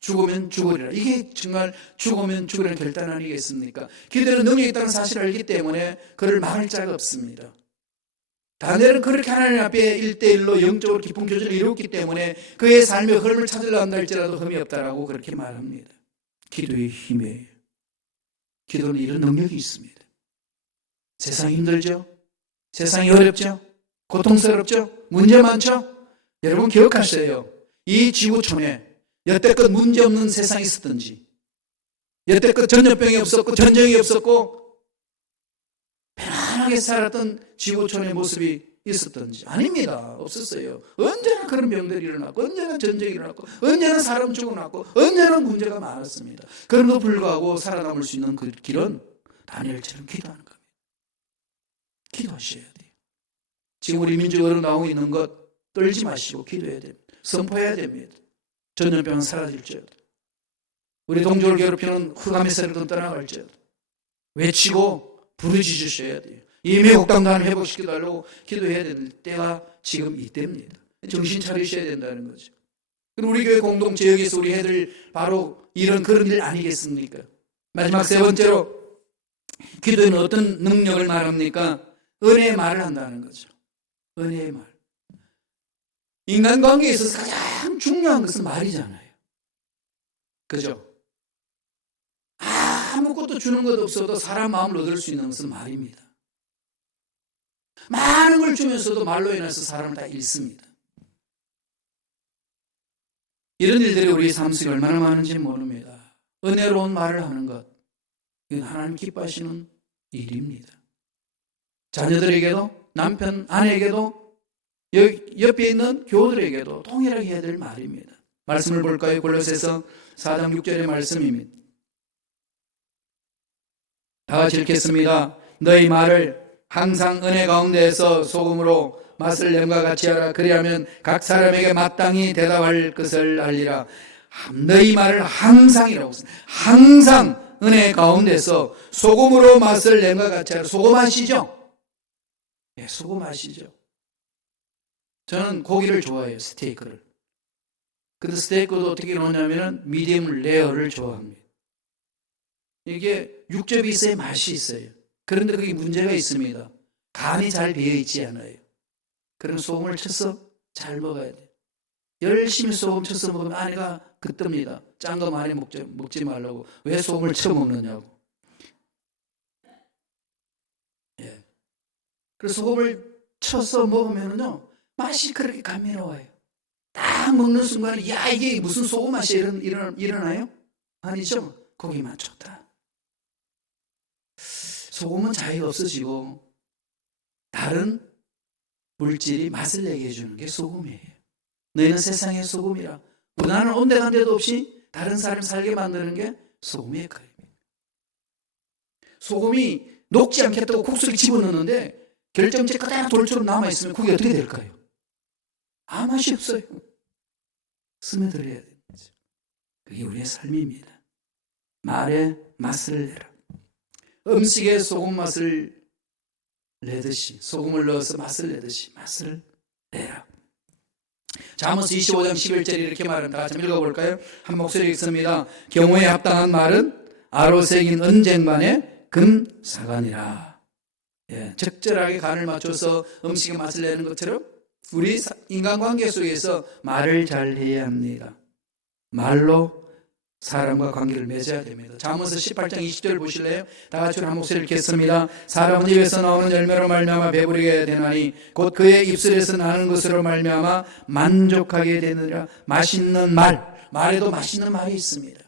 죽으면 죽으리라. 이게 정말 죽으면 죽으리라는 결단 아니겠습니까? 기도는 능력이 있다는 사실을 알기 때문에 그를 막을 자가 없습니다. 다니엘은 그렇게 하나님 앞에 1대1로 영적으로 깊은 교제를 이뤘기 때문에 그의 삶의 흐름을 찾으려 한다 할지라도 흠이 없다라고 그렇게 말합니다. 기도의 힘이에요. 기도는 이런 능력이 있습니다. 세상이 힘들죠? 세상이 어렵죠? 고통스럽죠? 문제 많죠? 여러분 기억하세요. 이 지구촌에 여태껏 문제없는 세상이 있었던지, 여태껏 전염병이 없었고 전쟁이 없었고 편안하게 살았던 지구촌의 모습이 있었던지 아닙니다. 없었어요. 언제나 그런 병들이 일어났고 언제나 전쟁이 일어났고 언제나 사람 죽어났고 언제나 문제가 많았습니다. 그럼에도 불구하고 살아남을 수 있는 그 길은 다니엘처럼 기도하는 겁니다. 기도하셔야 돼요. 지금 우리 민족으로 나오고 있는 것 떨지 마시고 기도해야 됩니다. 선포해야 됩니다. 전염병은 사라질지어도 우리 동족을 괴롭히는 흑암의 세력은 떠나갈지어도 외치고 부르짖으셔야 돼요. 이 매국당단을 회복시켜달라고 기도해야 될 때가 지금 이때입니다. 정신 차리셔야 된다는 거죠. 그럼 우리 교회 공동체 여기서 우리 애들 바로 이런 그런 일 아니겠습니까? 마지막 3번째로 기도에는 어떤 능력을 말합니까? 은혜의 말을 한다는 거죠. 은혜의 말. 인간관계에 있어서 가장 중요한 것은 말이잖아요. 그죠? 아무것도 주는 것 없어도 사람 마음을 얻을 수 있는 것은 말입니다. 많은 걸 주면서도 말로 인해서 사람을 다 잃습니다. 이런 일들이 우리 삶 속에 얼마나 많은지 모릅니다. 은혜로운 말을 하는 것, 이건 하나님 기뻐하시는 일입니다. 자녀들에게도, 남편, 아내에게도, 옆에 있는 교우들에게도 동일하게 해야 될 말입니다. 말씀을 볼까요? 골로새서 4장 6절의 말씀입니다. 다 같이 읽겠습니다. 너희 말을 항상 은혜 가운데에서 소금으로 맛을 냄과 같이 하라. 그리하면 각 사람에게 마땅히 대답할 것을 알리라. 너희 말을 항상이라고 했습니다. 항상 은혜 가운데서 소금으로 맛을 냄과 같이 하라. 소금 아시죠? 네, 소금 아시죠? 저는 고기를 좋아해요. 스테이크를. 근데 스테이크도 어떻게 넣냐면 미디엄 레어를 좋아합니다. 이게 육즙이 있어야 맛이 있어요. 그런데 그게 문제가 있습니다. 간이 잘 배어있지 않아요. 그럼 소금을 쳐서 잘 먹어야 돼요. 열심히 소금 쳐서 먹으면 아내가 그뜹니다. 짠 거 많이 먹지 말라고. 왜 소금을 쳐 먹느냐고. 예. 그래서 소금을 쳐서 먹으면요 맛이 그렇게 감미로워요. 딱 먹는 순간에 야 이게 무슨 소금 맛이 일어나요? 아니죠. 고기만 좋다. 소금은 자기가 없어지고 다른 물질이 맛을 내게 해주는 게 소금이에요. 너희는 세상의 소금이라. 나는 온데간데도 없이 다른 사람 살게 만드는 게 소금의 역할입니다. 소금이 녹지 않겠다고 국수를 집어넣는데 결정체 그대로 돌처럼 남아있으면 국이 어떻게 될까요? 아무 맛이 없어요. 스며들어야 되는 거죠. 그게 우리의 삶입니다. 말에 맛을 내라. 음식에 소금 맛을 내듯이 소금을 넣어서 맛을 내듯이 맛을 내라. 잠언서 25장 11절에 이렇게 말합니다. 같이 한번 읽어볼까요? 한 목소리 읽습니다. 경우에 합당한 말은 아로 새긴 은쟁반의 금사간이라. 예, 적절하게 간을 맞춰서 음식의 맛을 내는 것처럼 우리 인간관계 속에서 말을 잘 해야 합니다. 말로 사람과 관계를 맺어야 됩니다. 잠언서 18장 20절 보실래요? 다 같이 한 목소리 읽겠습니다. 사람은 입에서 나오는 열매로 말미암아 배부르게 되나니 곧 그의 입술에서 나는 것으로 말미암아 만족하게 되느니라. 맛있는 말에도 맛있는 말이 있습니다.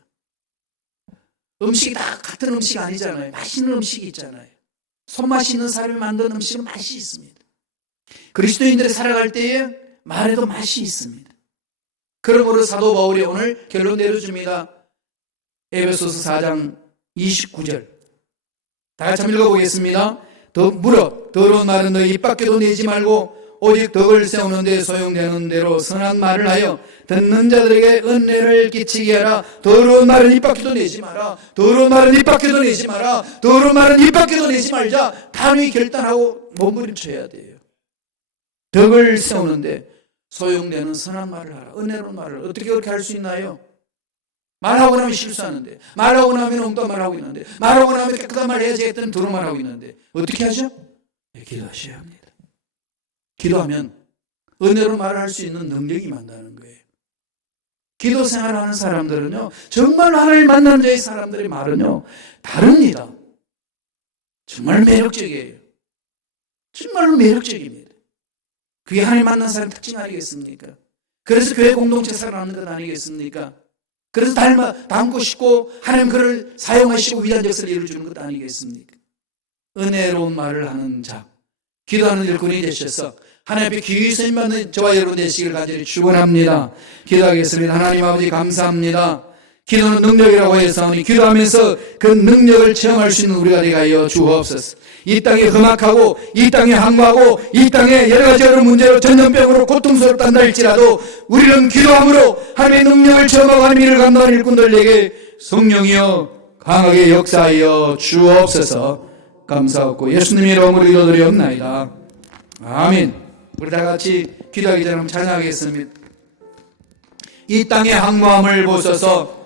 음식이 다 같은 음식이 아니잖아요. 맛있는 음식이 있잖아요. 손맛이 있는 사람이 만든 음식은 맛이 있습니다. 그리스도인들이 살아갈 때에 말에도 맛이 있습니다. 그러므로 사도 바울이 오늘 결론 내려줍니다. 에베소서 4장 29절 다 같이 한번 읽어보겠습니다. 더러운 말은 너희 입 밖에도 내지 말고 오직 덕을 세우는 데 소용되는 대로 선한 말을 하여 듣는 자들에게 은혜를 끼치게 하라. 더러운 말은 입 밖에도 내지 마라. 더러운 말은 입 밖에도 내지 마라. 더러운 말은 입 밖에도 내지 말자. 단호히 결단하고 몸부림쳐야 돼요. 덕을 세우는데 소용되는 선한 말을 하라. 은혜로운 말을. 어떻게 그렇게 할 수 있나요? 말하고 나면 실수하는데, 말하고 나면 엉뚱한 말하고 있는데, 말하고 나면 깨끗한 말 해야지 했더니 더러운 말하고 있는데 어떻게 하죠? 네, 기도하셔야 합니다. 기도하면 은혜로 말을 할 수 있는 능력이 만나는 거예요. 기도 생활을 하는 사람들은요, 정말 하나님 만나는 자의 사람들의 말은요 다릅니다. 정말 매력적이에요. 정말로 매력적입니다. 그게 하나님 만나는 사람 특징 아니겠습니까? 그래서 교회 공동체 생활하는 것 아니겠습니까? 그래서 닮고 싶고 하나님 그를 사용하시고 위대한 역사를 이루어주는 것 아니겠습니까? 은혜로운 말을 하는 자, 기도하는 일꾼이 되셔서 하나님 앞에 귀히 쓰임받는 저와 여러분 되시기를 간절히 축원합니다. 기도하겠습니다. 하나님 아버지 감사합니다. 기도는 능력이라고 해서니 기도하면서 그 능력을 체험할 수 있는 우리가 되게 하여 주옵소서. 이 땅에 험악하고 이 땅에 항구하고 이 땅에 여러 가지 여러 문제로 전염병으로 고통스럽단다 할지라도 우리는 기도함으로 하나님의 능력을 체험하고 하나님의 일을 감당하는 일꾼들에게 성령이여 강하게 역사하여 주옵소서. 감사하고 예수님의 이름으로 기도드리옵나이다. 아멘. 우리 다 같이 기도하기 전에 찬양하겠습니다. 이 땅의 항모함을 보소서.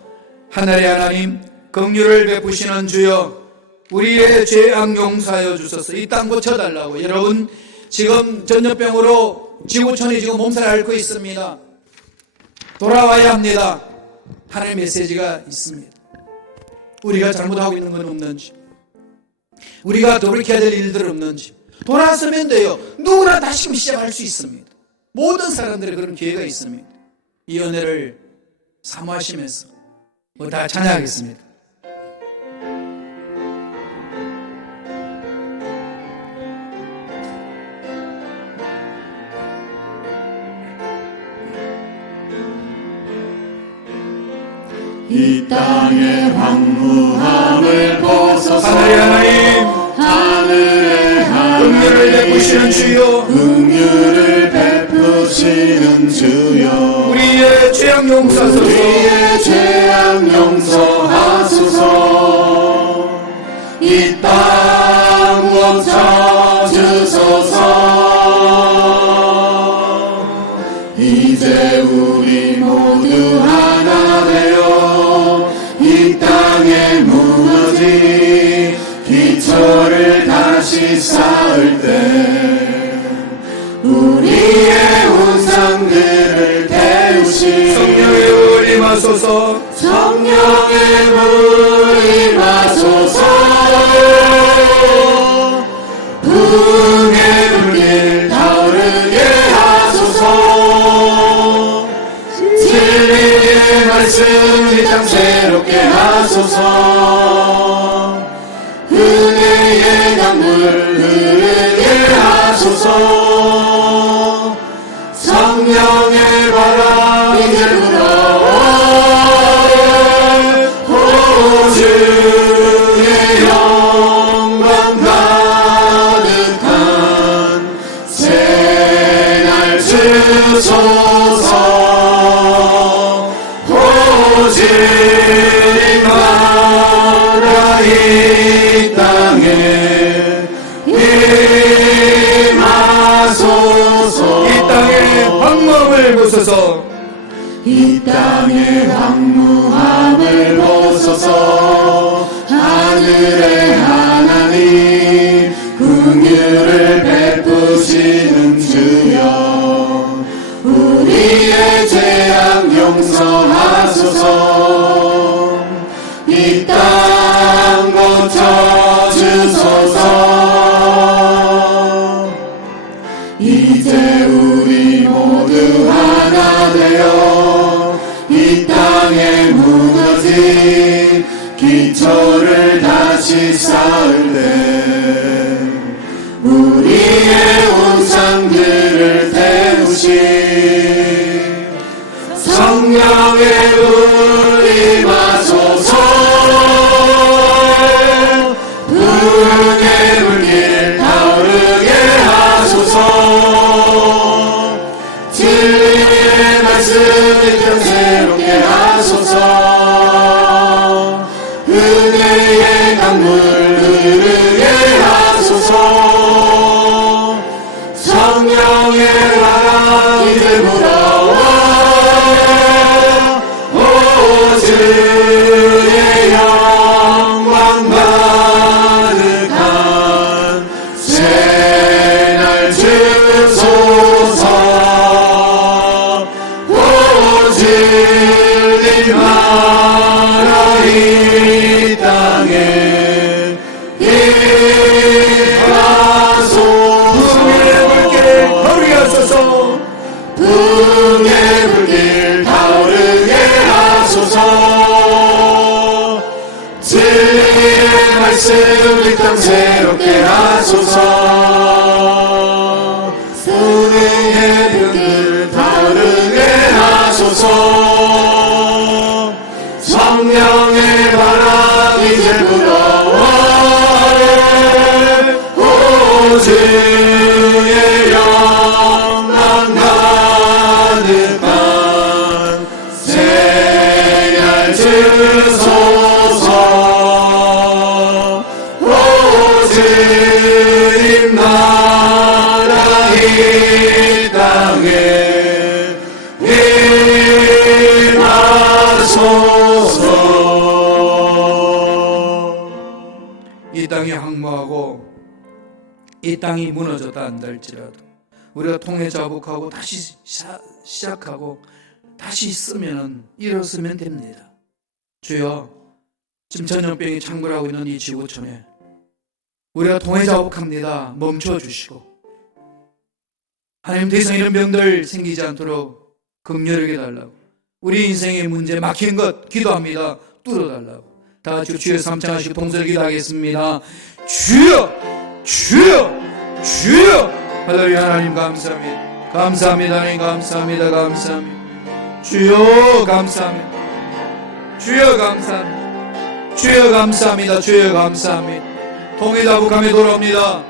하늘의 하나님 긍휼을 베푸시는 주여, 우리의 죄악 용서하여 주소서. 이 땅 고쳐달라고. 여러분 지금 전염병으로 지구촌이 지금 몸살을 앓고 있습니다. 돌아와야 합니다. 하나님의 메시지가 있습니다. 우리가 잘못하고 있는 건 없는지, 우리가 돌이켜야 될 일들 없는지 돌아서면 돼요. 누구나 다시금 시작할 수 있습니다. 모든 사람들의 그런 기회가 있습니다. 이 은혜를 사모하시면서 다 찬양하겠습니다. 이 땅의 황무함을 보소서. 하늘의 하나님 하늘의 긍휼을 베푸시는 주여, 긍휼을 베푸시는 주여, 우리의 죄악 용서하소서. 우리의 죄악 용서하소서. 이 땅 고쳐주소서. 이제 우리 모두 하나 되어 이 땅에 무너진 기초를 다시 쌓을 때 우리의 우상들을 태우시. 성령의 물 임하소서. 성령의 물 임하소서. 분의 불길 타오르게 하소서. 진리의 말씀 이 땅 새롭게 하소서. 은혜의 강물 흐르게 하소서. 성령의 바람 이제 불어오네. 오 주의 영광 가득한 새날 주소서. 오직마다 이 땅에 임하소서. 이 땅의 황무함을 보소서. 이 땅의 황무함을 보소서. 하늘의 하나님 긍휼을 베푸시는 주여, 우리의 죄악 용서하소서. 이 땅 고쳐주소서. 이제 우리 모두 하나 되어 이 땅에 무너진 기초를 다시 쌓을 때 우리의 우상들을 태우시. 성령의 물 임하소서. 강물 흐르게 하소서. 성령의 바람 이제 불어와 오 주의 영광 가득한 새날 주소서. 오 주님 나라 이 땅에 임하소서. 풍의 불길 타오르게 하소서. 진리의 말씀 이 땅 새롭게 하소서. 성령의 불길 타오르게 하소서. 성령의 바람 이제 불어와 오 주의 영광 가득한 새날 주소서. 오 주님 나라 이 땅에 임하소서. 이 땅이 항모하고 이 땅이 무너졌다 한달지라도 우리가 통해 자복하고 다시 시작하고 다시 쓰면은 일어서면 됩니다. 주여, 지금 전염병이 창궐하고 있는 이 지구촌에 우리가 통해 자복합니다. 멈춰 주시고 하나님, 더 이상 이런 병들 생기지 않도록 긍휼하게 달라고, 우리 인생의 문제 막힌 것 기도합니다. 뚫어달라고. 다 같이 주여 삼창하시고 동서를 기도하겠습니다. 주여, 주여, 주여. 할렐루야. 하나님 감사합니다. 감사합니다. 하나님 감사합니다. 감사합니다. 주여 감사합니다. 주여 감사합니다. 주여 감사합니다. 주여 감사합니다. 통해 자복함에 돌아옵니다.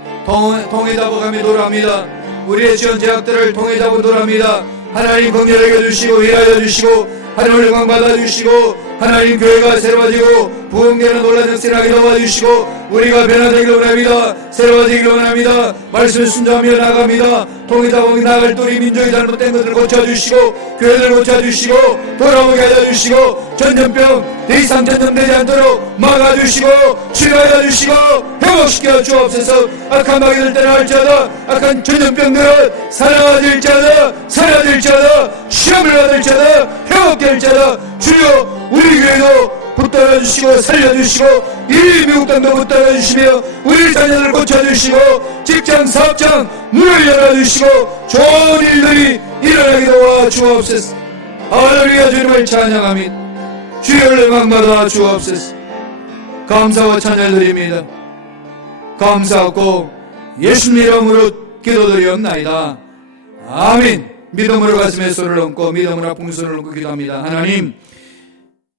통해 자복함에 돌아옵니다. 우리의 지은 죄악들을 통해 자복 돌아옵니다. 하나님 긍휼하게 주시고 일하여 주시고 하나님을 영광 받아주시고 하나님 교회가 새로워지고 부흥되는 놀라운 역사를 도와주시고 우리가 변화되기를 원합니다. 새로워지기를 원합니다. 말씀을 순종하며 나갑니다. 통일자복이 나갈 때 우리 민족의 잘못된 것들을 고쳐주시고 교회를 고쳐주시고 돌아오게 하여주시고 전염병 더 이상 전염되지 않도록 막아주시고 치료하여 주시고 회복시켜 주옵소서. 악한 마귀들 떠날지어다. 악한 전염병들은 사라질지어다. 사라질지어다. 시험을 받을지어다. 회복될지어다. 주여, 우리 교회도 붙들어주시고 살려주시고 이 미국 땅도 붙들어주시며 우리 자녀들 고쳐주시고 직장 사업장 문을 열어주시고 좋은 일들이 일어나게 도와주옵소서. 할렐루야. 주님을 찬양합니다. 주여 영광 받아 주옵소서. 감사와 찬양 드립니다. 감사하고 예수님 이름으로 기도드리옵나이다. 아멘. 믿음으로 가슴에 손을 얹고 믿음으로 풍선을 얹고 기도합니다. 하나님,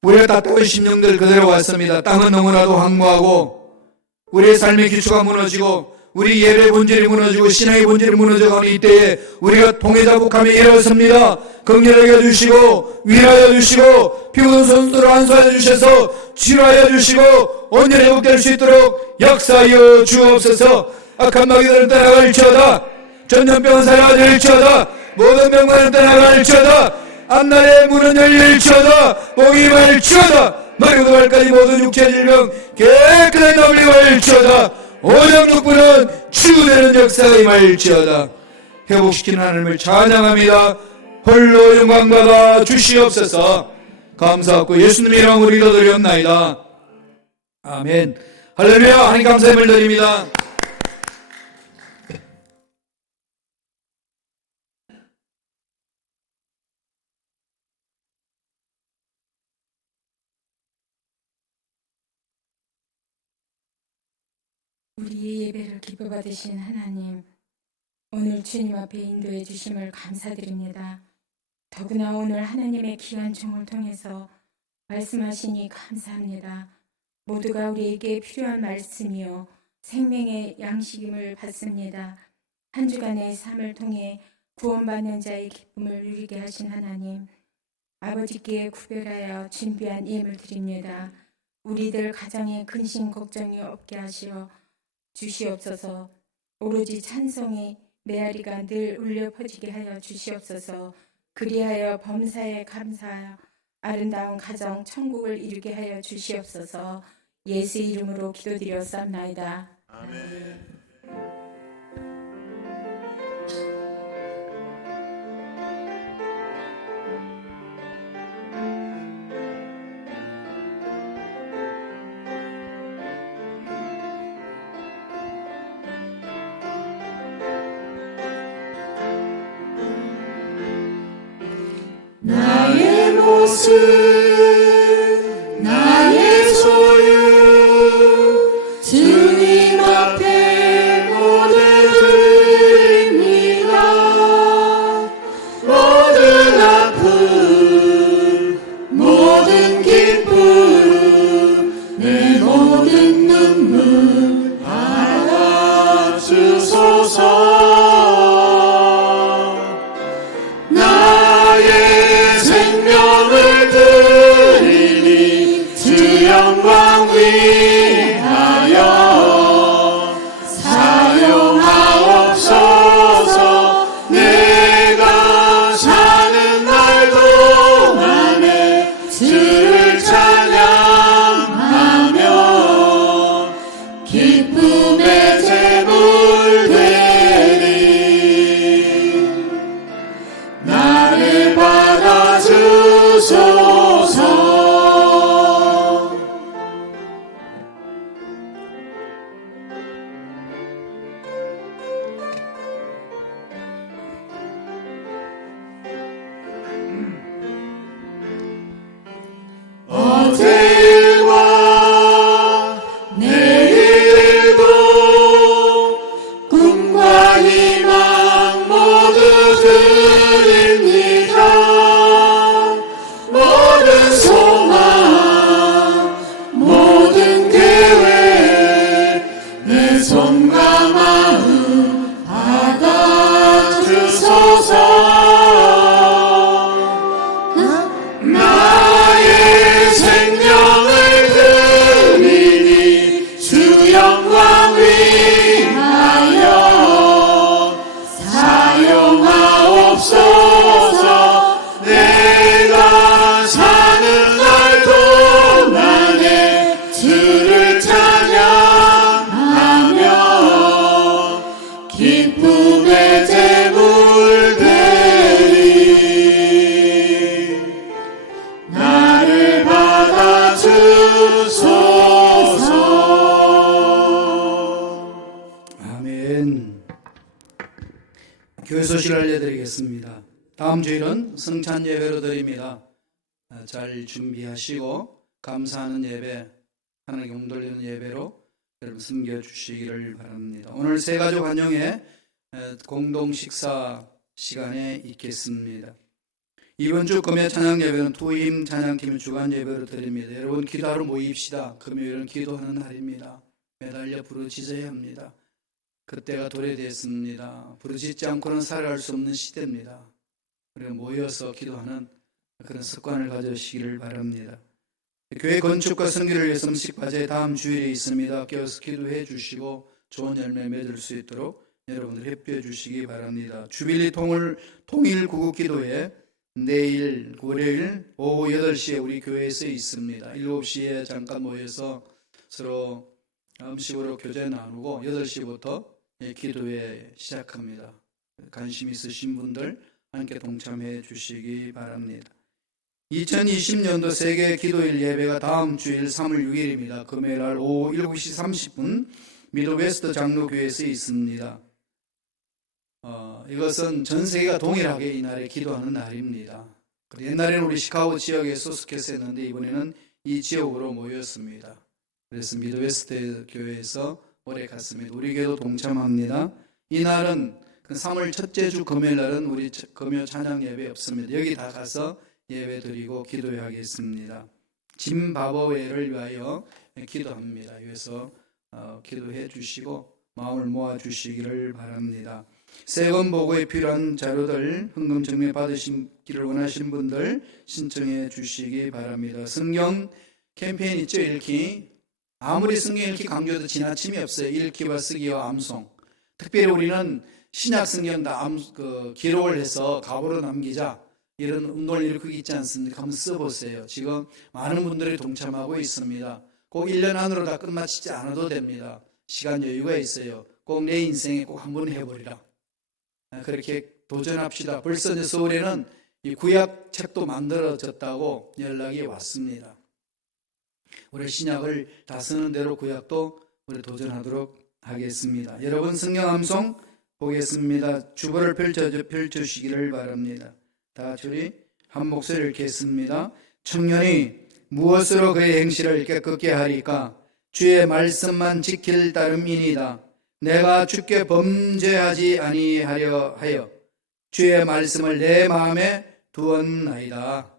우리의 답답한 심령들 그대로 왔습니다. 땅은 너무나도 황무하고 우리의 삶의 기초가 무너지고 우리 예배의 본질이 무너지고 신앙의 본질이 무너져가는 이때에 우리가 통해자복함에 일어섭니다. 긍휼하게 해주시고 위로하여 주시고 피부는 손수로 안수하여 주셔서 치료하여 주시고 온전히 회복될 수 있도록 역사하여 주옵소서. 악한 마귀들은 떠나갈지어다. 전염병은 사라질지어다. 모든 병만은 떠나갈지어다. 앞날의 문은 열릴지어다. 복이 말지어다. 머리부터 발까지 모든 육체 질병 깨끗하게 널리고 할지어다. 오정육부는 치유되는 역사가 임할지어다. 회복시키는 하나님을 찬양합니다. 홀로 영광받아 주시옵소서. 감사하고 예수님 이름으로 기도드리옵나이다. 아멘. 할렐루야. 하나님 감사함을 드립니다. 우리의 예배를 기뻐 받으신 하나님, 오늘 주님 앞에 인도해 주심을 감사드립니다. 더구나 오늘 하나님의 기관총을 통해서 말씀하시니 감사합니다. 모두가 우리에게 필요한 말씀이요 생명의 양식임을 받습니다. 한 주간의 삶을 통해 구원받는 자의 기쁨을 누리게 하신 하나님, 아버지께 구별하여 준비한 예물 드립니다. 우리들 가정에 근심 걱정이 없게 하시어 주시옵소서. 오로지 찬송의 메아리가 늘 울려 퍼지게 하여 주시옵소서. 그리하여 범사에 감사하여 아름다운 가정 천국을 이루게 하여 주시옵소서. 예수 이름으로 기도드렸사옵나이다. 아멘. 나의 모습 나의 소유 주님 앞에 모두 드립니다. 모든 아픔 모든 기쁨 내 모든 눈물 받아주소서. 생명을 드리니 주 영광 위하여 사용하옵소서. 내가 사는 날 동안에 주를 찬양하며 기쁨의 제물 되리. 나를 받아주소서. 어제와 내일도 꿈과 희망 모두 드립니다. 모든 소망 모든 계획 내 손과 마음 받아주소서. 나의 생명을 드리니 주 영광 위하여 사용하옵소서. 내가 사는 날 동안에 주를 찬양하며 기쁨의 제물 되리. 나를 받아주소서. 아멘. 교회 소식을 알려드리겠습니다. 다음 주일은 성찬 예배로 드립니다. 잘 준비하시고 감사하는 예배, 하나님께 몸돌리는 예배로 여러분 섬겨주시기를 바랍니다. 오늘 새가족 환영회 공동 식사 시간에 있겠습니다. 이번 주 금요 찬양 예배는 투임 찬양팀 주간 예배로 드립니다. 여러분 기도하러 모입시다. 금요일은 기도하는 날입니다. 매달려 부르짖어야 합니다. 그때가 도래됐습니다. 부르짖지 않고는 살아갈 수 없는 시대입니다. 우리가 모여서 기도하는 그런 습관을 가지시기를 바랍니다. 교회 건축과 선교를 위해서 음식과제 다음 주일에 있습니다. 깨어서 기도해 주시고 좋은 열매 맺을 수 있도록 여러분들 협조해 주시기 바랍니다. 주빌리 통일 구국 기도회 내일 월요일 오후 8시에 우리 교회에서 있습니다. 7시에 잠깐 모여서 서로 음식으로 교제 나누고 8시부터 기도회 시작합니다. 관심 있으신 분들 함께 동참해 주시기 바랍니다. 2020년도 세계 기도일 예배가 다음 주일 3월 6일입니다. 금요일 날 오후 7시 30분 미드웨스트 장로교회에서 있습니다. 이것은 전 세계가 동일하게 이날에 기도하는 날입니다. 옛날에는 우리 시카고 지역에 소속해서 했는데 이번에는 이 지역으로 모였습니다. 그래서 미드웨스트 교회에서 올해 갔습니다. 우리 교회도 동참합니다. 이날은 3월 첫째 주 금요일 날은 우리 금요 찬양 예배 없습니다. 여기 다 가서 예배 드리고 기도하겠습니다. 짐바브웨를 위하여 기도합니다. 그래서 기도해 주시고 마음을 모아 주시기를 바랍니다. 세금 보고에 필요한 자료들 헌금 증명 받으시기를 원하시는 분들 신청해 주시기 바랍니다. 성경 캠페인 있죠, 읽기. 아무리 성경 읽기 강조해도 지나침이 없어요. 읽기와 쓰기와 암송. 특별히 우리는 신약 성경 다 기록을 해서 가보로 남기자, 이런 운동을 일으키고 있지 않습니까? 한번 써보세요. 지금 많은 분들이 동참하고 있습니다. 꼭 1년 안으로 다 끝마치지 않아도 됩니다. 시간 여유가 있어요. 꼭 내 인생에 꼭 한번 해보리라. 그렇게 도전합시다. 벌써 이제 서울에는 이 구약 책도 만들어졌다고 연락이 왔습니다. 우리 신약을 다 쓰는 대로 구약도 우리 도전하도록 하겠습니다. 여러분, 성경 암송 보겠습니다. 주보를 펼쳐주시기를 바랍니다. 다 같이 한 목소리를 읽겠습니다. 청년이 무엇으로 그의 행실을 깨끗게 하리까? 주의 말씀만 지킬 따름이니이다. 내가 주께 범죄하지 아니하려 하여 주의 말씀을 내 마음에 두었나이다.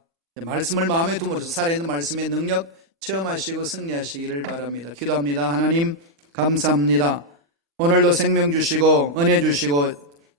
말씀을 마음에 둠으로써 살아있는 말씀의 능력 체험하시고 승리하시기를 바랍니다. 기도합니다. 하나님, 감사합니다. 오늘도 생명 주시고 은혜 주시고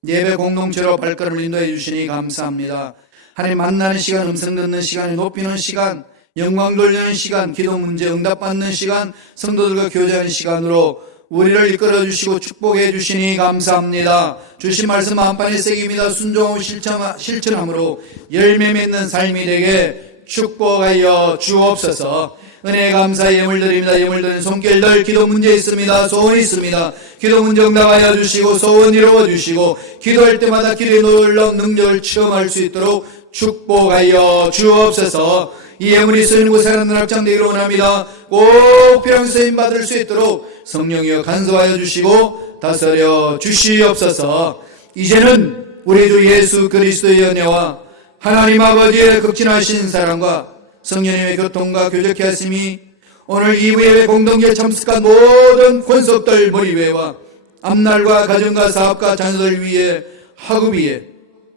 예배 공동체로 발걸음을 인도해 주시니 감사합니다. 하나님, 만나는 시간, 음성 듣는 시간, 높이는 시간, 영광 돌리는 시간, 기도 문제 응답받는 시간, 성도들과 교제하는 시간으로 우리를 이끌어 주시고 축복해 주시니 감사합니다. 주신 말씀 한판의 새깁니다. 순종하고 실천함으로 열매 맺는 삶이 되게 축복하여 주옵소서. 은혜 감사 예물 드립니다. 예물 드리는 손길들, 기도 문제 있습니다. 소원이 있습니다. 기도 문제 응답하여 주시고 소원 이루어 주시고 기도할 때마다 기도의 놀라운 능력을 체험할 수 있도록 축복하여 주옵소서. 이 예물이 쓰이는 곳에 사는 확장되기를 원합니다. 꼭 필요한 쓰임 받을 수 있도록 성령이여 간섭하여 주시고 다스려 주시옵소서. 이제는 우리 주 예수 그리스도의 은혜와 하나님 아버지의 극진하신 사랑과 성령님의 교통과 교제케 하심이 오늘 2부 예배 공동체에 참석한 모든 권속들 머리회와 앞날과 가정과 사업과 자녀들 위해 학업 위에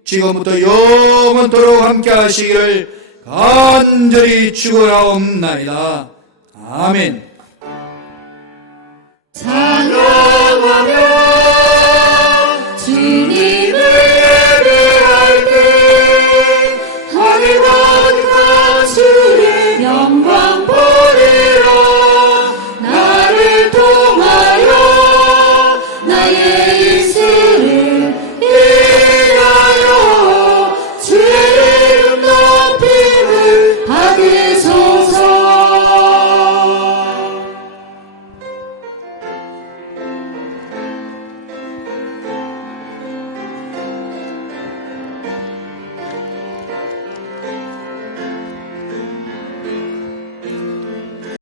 지금부터 영원토록 함께 하시기를 간절히 축원하옵나이다. 아멘.